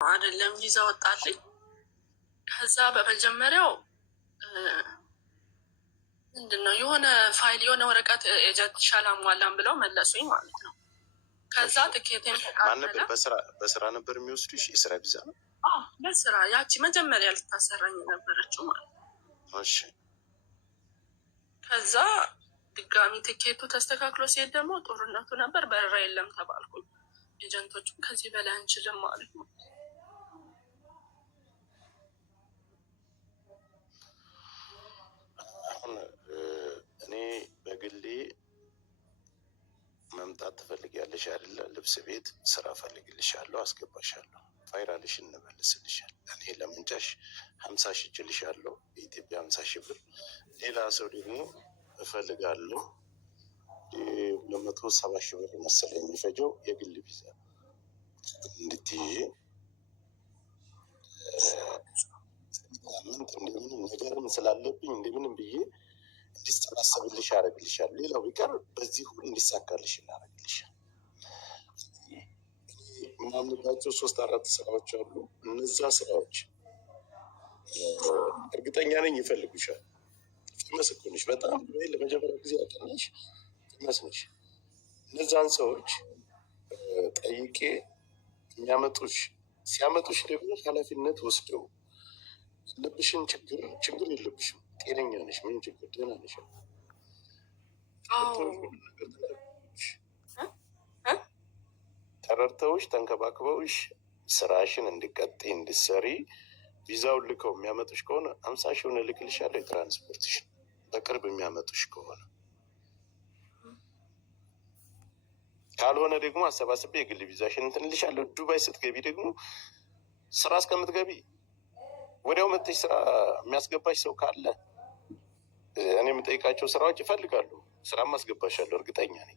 አይደለም ቪዛ ወጣልኝ። ከዛ በመጀመሪያው ምንድነው የሆነ ፋይል የሆነ ወረቀት ኤጀንት ሻላሟላም ብለው መለሱኝ ማለት ነው። ከዛ ትኬቴን ነበር በስራ ነበር የሚወስዱሽ? የስራ ቪዛ ነው? በስራ ያቺ መጀመሪያ ልታሰራኝ የነበረችው ማለት ነው። እሺ። ከዛ ድጋሚ ትኬቱ ተስተካክሎ ሲሄድ ደግሞ ጦርነቱ ነበር፣ በረራ የለም ተባልኩኝ። ኤጀንቶቹም ከዚህ በላይ አንችልም ማለት ነው። አሁን እኔ በግሌ መምጣት ትፈልጊያለሽ አይደለ? ልብስ ቤት ስራ ፈልግልሻለሁ፣ አስገባሻለሁ፣ ፋይራልሽ እንመልስልሻል። እኔ ለምንጫሽ 50 ሺህ እችልሻለሁ፣ የኢትዮጵያ 50 ሺህ ብር። ሌላ ሰው ደግሞ እፈልጋለሁ 270 ሺህ ብር መሰለኝ የሚፈጀው የግል ቪዛ እንድትይዥ እንደምንም ነገርም ስላለብኝ እንደምንም ብዬ እንዲሰባሰብልሽ ያደርግልሻል። ሌላው ቢቀር በዚህ ሁሉ እንዲሳካልሽ እናደርግልሻል። ምናምንባቸው 3-4 ስራዎች አሉ። እነዛ ስራዎች እርግጠኛ ነኝ ይፈልጉሻል። ፌመስ እኮ ነሽ፣ በጣም ለመጀመሪያ ጊዜ ያጠናሽ ፌመስ ነሽ። እነዛን ሰዎች ጠይቄ ሲያመጡሽ ደግሞ ኃላፊነት ወስደው ያለብሽን ችግር የለብሽም። ጤነኛ ነሽ፣ ምን ችግር፣ ደህና ነሽ። ተረድተውሽ ተንከባክበውሽ ስራሽን እንድቀጥይ እንድትሰሪ ቪዛውን ልከው የሚያመጡሽ ከሆነ 50 ሺውን እልክልሻለሁ። የትራንስፖርትሽን በቅርብ የሚያመጡሽ ከሆነ ካልሆነ ደግሞ አሰባስቤ የግል ቪዛሽን እንትን እልሻለሁ። ዱባይ ስትገቢ ደግሞ ስራ እስከምትገቢ ወዲያው መጥተሽ ስራ የሚያስገባሽ ሰው ካለ እኔ የምጠይቃቸው ስራዎች ይፈልጋሉ። ስራም አስገባሻለሁ፣ እርግጠኛ ነኝ።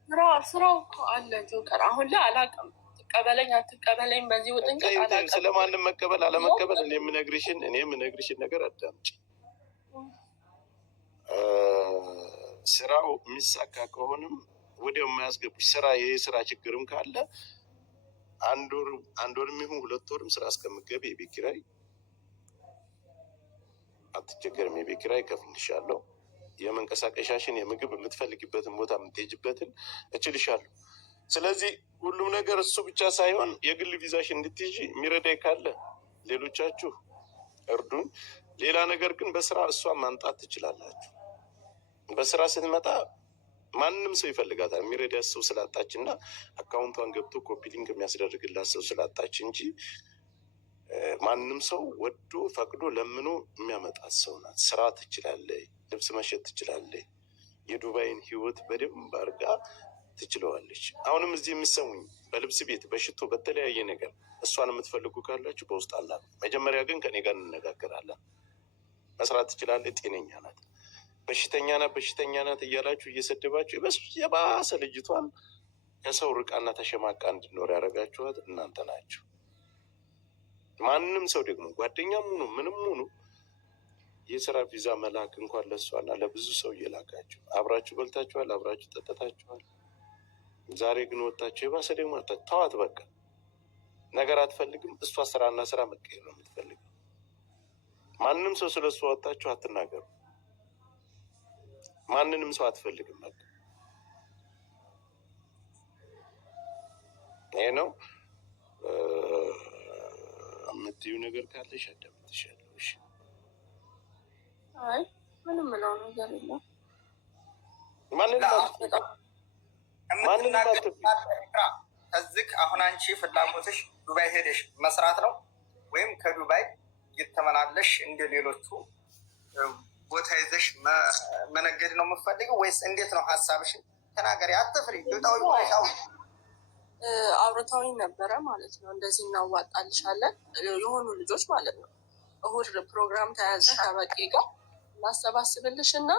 ስራው እኮ አለ ጆከር። አሁን ላይ አላውቅም፣ ትቀበለኝ አትቀበለኝ በዚህ ውጥንቅ አላውቅም። ስለማንም መቀበል አለመቀበል እኔ የምነግርሽን ነገር አዳምጪ። ስራው የሚሳካ ከሆንም ወዲያው የማያስገቡሽ የስራ ችግርም ካለ አንድ ወርም ይሁን 2 ወርም ስራ እስከምትገቢ የቤት ኪራይ አትቸገርም። የቤት ኪራይ እከፍልሻለሁ። የመንቀሳቀሻሽን የምግብ የምትፈልጊበትን ቦታ የምትሄጅበትን እችልሻለሁ። ስለዚህ ሁሉም ነገር እሱ ብቻ ሳይሆን የግል ቪዛሽን እንድትይዥ የሚረዳኝ ካለ ሌሎቻችሁ እርዱን። ሌላ ነገር ግን በስራ እሷን ማምጣት ትችላላችሁ። በስራ ስትመጣ ማንም ሰው ይፈልጋታል። የሚረዳት ሰው ስላጣች እና አካውንቷን ገብቶ ኮፒ ሊንክ የሚያስደርግላት ሰው ስላጣች እንጂ ማንም ሰው ወዶ ፈቅዶ ለምኖ የሚያመጣት ሰው ናት። ስራ ትችላለች፣ ልብስ መሸጥ ትችላለች፣ የዱባይን ህይወት በደንብ አድርጋ ትችለዋለች። አሁንም እዚህ የምሰሙኝ በልብስ ቤት፣ በሽቶ፣ በተለያየ ነገር እሷን የምትፈልጉ ካላችሁ በውስጥ አላት። መጀመሪያ ግን ከኔ ጋር እንነጋገራለን። መስራት ትችላለች፣ ጤነኛ ናት። በሽተኛ ናት እያላችሁ እየሰደባችሁ የባሰ ልጅቷን ከሰው ርቃና ተሸማቃ እንድኖር ያደረጋችኋት እናንተ ናችሁ። ማንም ሰው ደግሞ ጓደኛም ሁኑ ምንም ሁኑ የስራ ቪዛ መላክ እንኳን ለእሷና ለብዙ ሰው እየላካችሁ አብራችሁ በልታችኋል፣ አብራችሁ ጠጥታችኋል። ዛሬ ግን ወጣችሁ የባሰ ደግሞ ተዋት። በቃ ነገር አትፈልግም። እሷ ስራና ስራ መቀየር ነው የምትፈልገው። ማንም ሰው ስለ እሷ ወጣችሁ አትናገሩ። ማንንም ሰው አትፈልግም። በቃ ይሄ ነው። የምትይው ነገር ካለሽ አዳምጥሻለሁ። እሺ? አይ ምንም ነው ነገር የለም። ከዚህ አሁን አንቺ ፍላጎትሽ ዱባይ ሄደሽ መስራት ነው ወይም ከዱባይ እየተመላለሽ እንደ ሌሎቹ ቦታ ይዘሽ መነገድ ነው የምትፈልገው ወይስ እንዴት ነው ሀሳብሽን? ተናገሪ፣ አትፍሪ። ልውጣዊ ቦታው አውርታዊ ነበረ ማለት ነው። እንደዚህ እናዋጣልሻለን የሆኑ ልጆች ማለት ነው። እሁድ ፕሮግራም ተያዘ ከበቂ ጋር እናሰባስብልሽ እና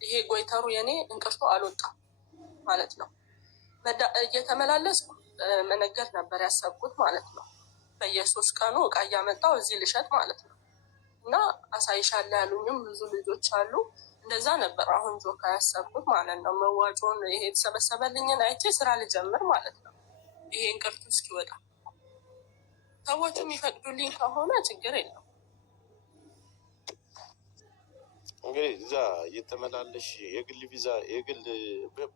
ይሄ ጎይተሩ የኔ እንቅርቶ አልወጣም ማለት ነው። እየተመላለስኩ መነገድ ነበር ያሰብኩት ማለት ነው። በየ3 ቀኑ እቃ እያመጣው እዚህ ልሸጥ ማለት ነው። እና አሳይሻለሁ ያሉኝም ብዙ ልጆች አሉ። እንደዛ ነበር አሁን ጆካ ያሰብኩት ማለት ነው። መዋጮን ይሄ የተሰበሰበልኝን አይቼ ስራ ልጀምር ማለት ነው። ይሄ እንቅርቱ እስኪወጣ ሰዎቹ የሚፈቅዱልኝ ከሆነ ችግር የለም። እንግዲህ እዛ እየተመላለሽ የግል ቪዛ የግል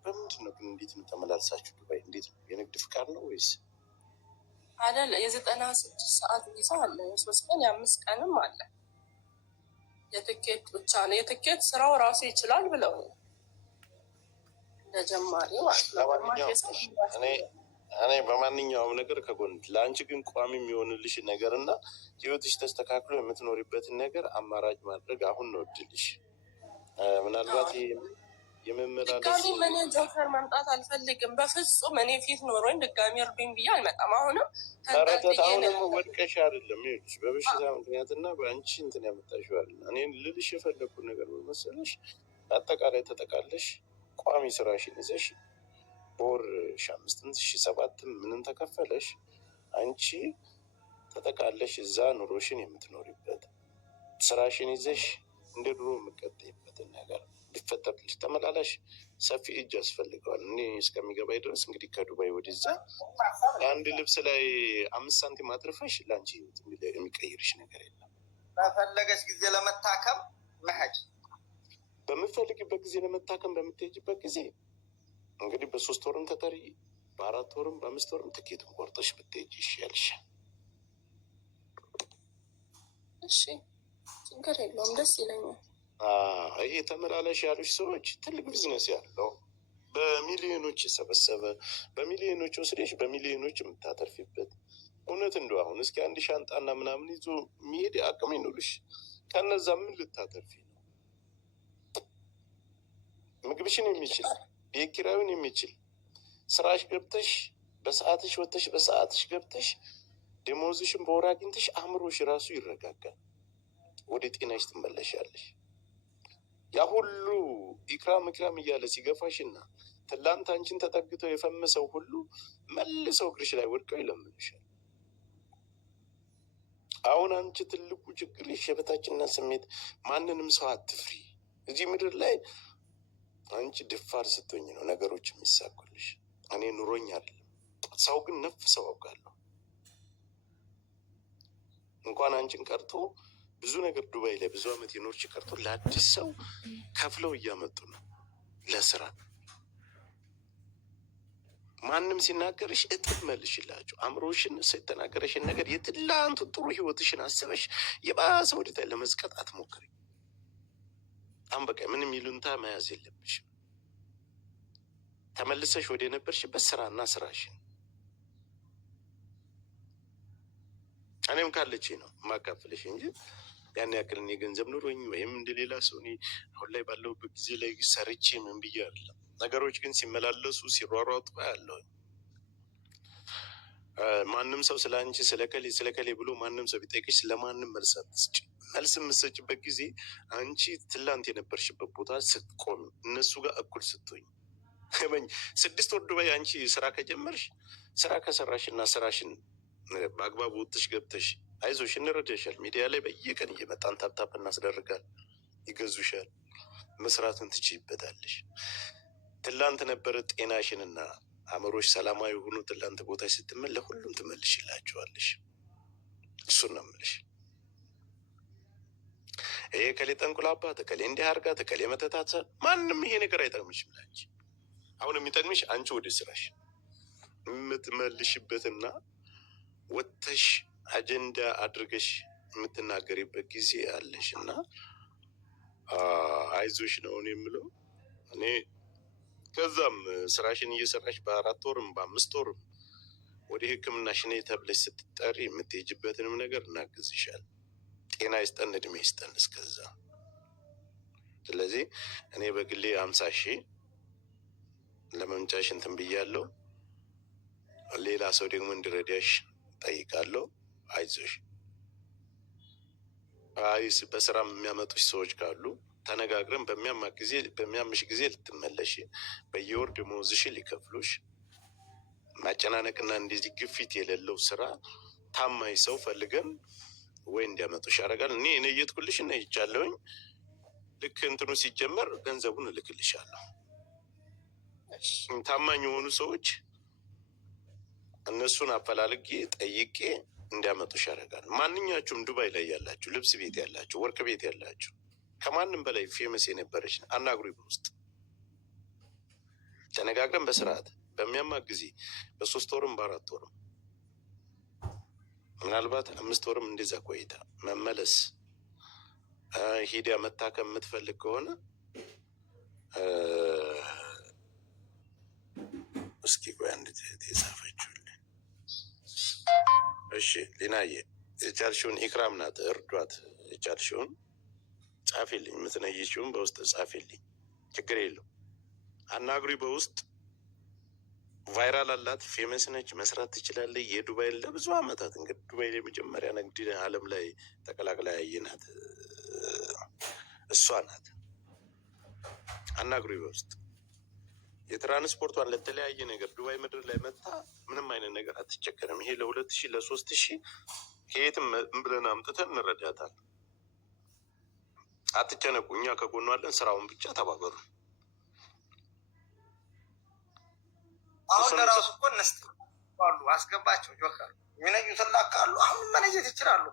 በምንድን ነው ግን እንዴት ነው ተመላልሳችሁ ዱባይ? እንዴት ነው የንግድ ፍቃድ ነው ወይስ አይደለ? የ96 ሰዓት ቪዛ አለ፣ የ3 ቀን የ5 ቀንም አለ። የትኬት ብቻ ነው። የትኬት ስራው ራሱ ይችላል ብለው ለጀማሪ ማለት ነው። እኔ በማንኛውም ነገር ከጎን ለአንቺ ግን ቋሚ የሚሆንልሽ ነገር እና ህይወትሽ ተስተካክሎ የምትኖሪበትን ነገር አማራጭ ማድረግ አሁን ነው እድልሽ። ምናልባት ድጋሚ እኔ ጆከር መምጣት አልፈልግም በፍጹም። እኔ ፊት ኖሮኝ ድጋሚ እርዱኝ ብዬ አልመጣም። አሁንም ወድቀሽ አይደለም ይኸውልሽ፣ በበሽታ ምክንያት እና በአንቺ እንትን ያመጣሽው አይደለም። እኔ ልልሽ የፈለግኩት ነገር በመሰለሽ አጠቃላይ ተጠቃለሽ ቋሚ ስራሽን ይዘሽ በወር 5,000 7,000 ምንም ተከፈለሽ አንቺ ተጠቃለሽ እዛ ኑሮሽን የምትኖሪበት ስራሽን ይዘሽ እንደ ድሮ የምትቀጥይበትን ነገር ቢፈጠርልሽ። ተመላላሽ ሰፊ እጅ ያስፈልገዋል። እኔ እስከሚገባኝ ድረስ እንግዲህ ከዱባይ ወደዛ አንድ ልብስ ላይ 5 ሳንቲም አትርፈሽ ለአንቺ የሚቀይርሽ ነገር የለም። በፈለገች ጊዜ ለመታከም መሄድ፣ በምፈልግበት ጊዜ ለመታከም በምትሄጅበት ጊዜ እንግዲህ በ3 ወርም ተጠሪ በ4 ወርም በ5 ወርም ትኬቱን ቆርጠሽ ብትሄጂ ይሻልሻል። እሺ ችግር የለውም፣ ደስ ይለኛል። ይሄ ተመላላሽ ያሉሽ ሰዎች ትልቅ ቢዝነስ ያለው በሚሊዮኖች የሰበሰበ በሚሊዮኖች ወስደሽ በሚሊዮኖች የምታተርፊበት እውነት እንደው አሁን እስኪ አንድ ሻንጣና ምናምን ይዞ የሚሄድ አቅም ይኑርሽ። ከነዛ ምን ልታተርፊ ነው? ምግብሽን የሚችል ቤት ኪራዩን የሚችል ስራሽ ገብተሽ በሰዓትሽ ወጥተሽ በሰዓትሽ ገብተሽ ደሞዝሽን በወር አግኝተሽ አእምሮሽ ራሱ ይረጋጋል። ወደ ጤናሽ ትመለሻለሽ። ያ ሁሉ ኢክራም እያለ ሲገፋሽና ትላንት አንቺን ተጠግተው የፈመሰው ሁሉ መልሰው እግርሽ ላይ ወድቀው ይለምንሻል። አሁን አንቺ ትልቁ ችግርሽ የበታችነት ስሜት፣ ማንንም ሰው አትፍሪ። እዚህ ምድር ላይ አንቺ ድፋር ስትሆኝ ነው ነገሮች የሚሳኩልሽ። እኔ ኑሮኝ አይደለም ሰው ግን ነፍ ሰው አውቃለሁ። እንኳን አንቺን ቀርቶ ብዙ ነገር ዱባይ ላይ ብዙ ዓመት የኖርሽ ቀርቶ ለአዲስ ሰው ከፍለው እያመጡ ነው ለስራ። ማንም ሲናገርሽ እጥፍ መልሽላቸው። አእምሮሽን የተናገረሽን ነገር የትላንቱ ጥሩ ህይወትሽን አስበሽ የባሰ ወደታ ለመዝቀጥ አትሞክሪ። አሁን በቃ ምንም ይሉንታ መያዝ የለብሽም። ተመልሰሽ ወደ የነበርሽበት ስራና ስራሽን። እኔም ካለች ነው የማካፍልሽ እንጂ ያን ያክል እኔ ገንዘብ ኑሮኝ ወይም እንደሌላ ሰው እኔ አሁን ላይ ባለሁበት ጊዜ ላይ ሰርቼ ምን ብዬ አይደለም። ነገሮች ግን ሲመላለሱ ሲሯሯጡ ያለውኝ ማንም ሰው ስለ አንቺ ስለ ከሌ ብሎ ማንም ሰው ቢጠይቅሽ ስለማንም መልስ አትስጪ። መልስ የምትሰጭበት ጊዜ አንቺ ትላንት የነበርሽበት ቦታ ስትቆሚ እነሱ ጋር እኩል ስትሆኝ። 6 ወር ዱባይ አንቺ ስራ ከጀመርሽ ስራ ከሰራሽና ስራሽን በአግባቡ ወጥተሽ ገብተሽ አይዞሽ እንረዳሻል። ሚዲያ ላይ በየቀን እየመጣን ታፕታፕ እናስደርጋል፣ ይገዙሻል፣ መስራትን ትችይበታለሽ። ትላንት ነበረ ጤናሽንና አእምሮሽ ሰላማዊ ሆኖ ትላንት ቦታ ስትመል ለሁሉም ትመልሽላቸዋለሽ። እሱን ነው የምልሽ። ይሄ ከሌ ጠንቁላባት ከሌ እንዲህ አርጋት ከሌ መተታተ ማንም ይሄ ነገር አይጠቅምሽም ላንቺ። አሁን የሚጠቅምሽ አንቺ ወደ ስራሽ የምትመልሽበትና ወጥተሽ አጀንዳ አድርገሽ የምትናገሪበት ጊዜ አለሽ እና አይዞሽ ነው የምለው እኔ። ከዛም ስራሽን እየሰራሽ በ4 ወርም በ5 ወርም ወደ ሕክምናሽ ነይ ተብለሽ ስትጠሪ የምትሄጅበትንም ነገር እናግዝሻል። ጤና ይስጠን፣ እድሜ ይስጠን እስከዛ። ስለዚህ እኔ በግሌ 50,000 ለመምጫሽ እንትን ብያለሁ። ሌላ ሰው ደግሞ እንዲረዳሽ ጠይቃለሁ። አይዞሽ። በስራም የሚያመጡሽ ሰዎች ካሉ ተነጋግረን በሚያምሽ ጊዜ ልትመለሽ በየወር ደመወዝሽን ሊከፍሉሽ ማጨናነቅና እንደዚህ ግፊት የሌለው ስራ ታማኝ ሰው ፈልገን ወይ እንዲያመጡሽ ያደርጋል። እኔ የነየትኩልሽ እና ይቻለሁኝ። ልክ እንትኑ ሲጀመር ገንዘቡን እልክልሻለሁ። ታማኝ የሆኑ ሰዎች እነሱን አፈላልጌ ጠይቄ እንዲያመጡሽ ያደርጋል። ማንኛችሁም ዱባይ ላይ ያላችሁ፣ ልብስ ቤት ያላችሁ፣ ወርቅ ቤት ያላችሁ፣ ከማንም በላይ ፌመስ የነበረች አናግሪ በውስጥ ተነጋግረን በስርዓት በሚያማ ጊዜ በ3 ወርም በ4 ወርም ምናልባት 5 ወርም እንደዛ ቆይታ መመለስ ሂዲያ መታከም የምትፈልግ ከሆነ እስኪ ቆይ አንድ የጻፈችው እሺ ሊናዬ የቻልሽውን ኢክራም ናት እርዷት። የቻልሽውን ጻፊልኝ፣ የምትነይሽውን በውስጥ ጻፊልኝ፣ ችግር የለው። አናግሪ በውስጥ ቫይራል አላት፣ ፌመስ ነች፣ መስራት ትችላለች። የዱባይ ለብዙ አመታት እንግዲህ ዱባይ ላይ መጀመሪያ ንግድ አለም ላይ ተቀላቅላ ያየናት እሷ ናት። አናግሪ በውስጥ የትራንስፖርቷን ለተለያየ ነገር ዱባይ ምድር ላይ መታ ምንም አይነት ነገር አትቸገርም። ይሄ ለ2000 ለ3000 ከየትም ብለን አምጥተን እንረዳታል። አትጨነቁ፣ እኛ ከጎኗ አለን። ስራውን ብቻ ተባበሩ። አሁን ለራሱ እኮ እነሱ አሉ አስገባቸው ጆከር የሚነዩትላት ካሉ አሁን መነየት ይችላሉ።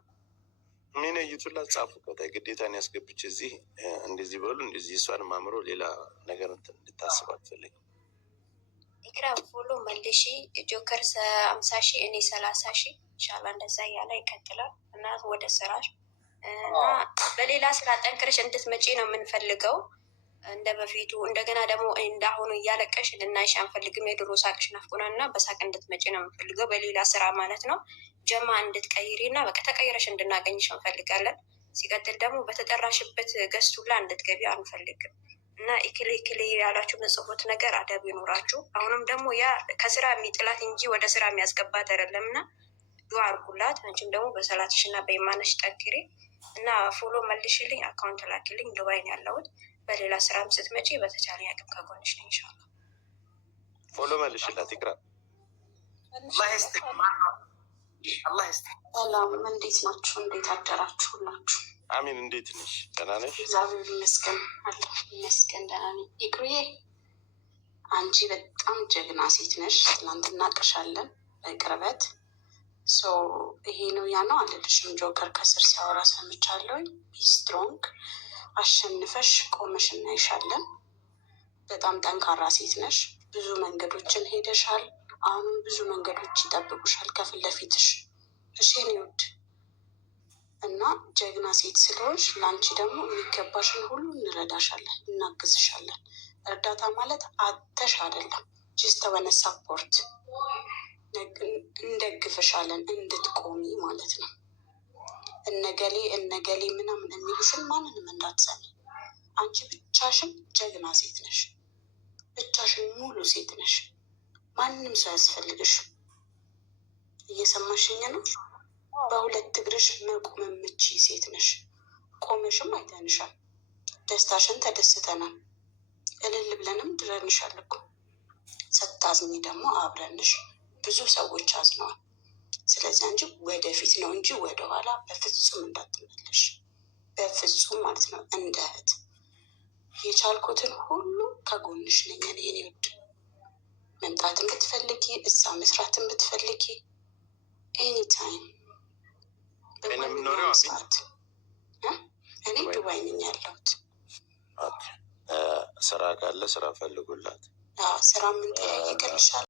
የሚነይቱላት ጻፉበት። ግዴታን ያስገብች እዚህ እንደዚህ በሉ እንደዚህ እሷንም አምሮ ሌላ ነገር እንድታስብ አትፈልግም። ኢክራም ፎሎ መልሺ ጆከር 50,000 እኔ 30,000 ኢንሻላህ እንደዛ እያለ ይቀጥላል። እና ወደ ስራሽ እና በሌላ ስራ ጠንክረሽ እንድትመጪ ነው የምንፈልገው እንደ በፊቱ። እንደገና ደግሞ እንዳሁኑ እያለቀሽ ልናይሽ አንፈልግም። የድሮ ሳቅሽ ናፍቆናል እና በሳቅ እንድትመጪ ነው የምንፈልገው በሌላ ስራ ማለት ነው። ጀማ እንድትቀይሪ እና በቃ ተቀይረሽ እንድናገኝሽ እንፈልጋለን። ሲቀጥል ደግሞ በተጠራሽበት ገዝቱላ እንድትገቢ አንፈልግም እና ኢክሌ ኢክሌ ያላችሁ መጽፎት ነገር አደብ ይኖራችሁ። አሁንም ደግሞ ያ ከስራ የሚጥላት እንጂ ወደ ስራ የሚያስገባት አይደለም እና ዱዓ አድርጉላት። አንቺም ደግሞ በሰላትሽ እና በኢማንሽ ጠንክሪ እና ፎሎ መልሽልኝ፣ አካውንት ላኪልኝ። ዱባይ ነው ያለሁት። በሌላ ስራም ስትመጪ በተቻለ አቅም ከጎንሽ ነኝ ኢንሻአላህ። ፎሎ መልሽላት ይቅራል። አላህ ይስጥ። ሰላም፣ እንዴት ናችሁ? እንዴት አደራችሁ ሁላችሁ? አሚን፣ እንዴት ነሽ? ደህና ነሽ? እግዚአብሔር ይመስገን አለሁ ይመስገን ደህና ነኝ። ኢክሩዬ አንቺ በጣም ጀግና ሴት ነሽ። ትናንት እናቅሻለን በቅርበት ይሄ ነው ያ ነው አልልሽም። ጆከር ከስር ሲያወራ ሰምቻለሁኝ። ስትሮንግ አሸንፈሽ ቆመሽ እናይሻለን። በጣም ጠንካራ ሴት ነሽ። ብዙ መንገዶችን ሄደሻል። አሁንም ብዙ መንገዶች ይጠብቁሻል ከፊት ለፊትሽ። እሺ የኔ ውድ እና ጀግና ሴት ስለሆንሽ ለአንቺ ደግሞ የሚገባሽን ሁሉ እንረዳሻለን፣ እናግዝሻለን። እርዳታ ማለት አተሽ አይደለም፣ ጅስት ተወነ ሳፖርት እንደግፍሻለን እንድትቆሚ ማለት ነው። እነገሌ ምናምን የሚሉሽን ማንንም እንዳትሰሚ። አንቺ ብቻሽን ጀግና ሴት ነሽ። ብቻሽን ሙሉ ሴት ነሽ። ማንም ሰው ያስፈልግሽ። እየሰማሽኝ ነው? በሁለት እግርሽ መቆም የምትችይ ሴት ነሽ። ቆመሽም አይተንሻል። ደስታሽን ተደስተናል። እልል ብለንም ድረንሻል እኮ። ስታዝኒ ደግሞ አብረንሽ ብዙ ሰዎች አዝነዋል። ስለዚህ አንቺ ወደፊት ነው እንጂ ወደኋላ በፍጹም እንዳትመለሽ። በፍጹም ማለት ነው። እንደ እህት የቻልኩትን ሁሉ ከጎንሽ ነኝ እኔ የኔ ውድ። መምጣትን ብትፈልጊ እዛ መስራትን ብትፈልጊ ኤኒታይም በማንኛውም ሰዓት። እኔ ዱባይ ነኝ ያለሁት። ስራ ካለ ስራ ፈልጉላት። ስራ ምን ጠያይቅልሻለሁ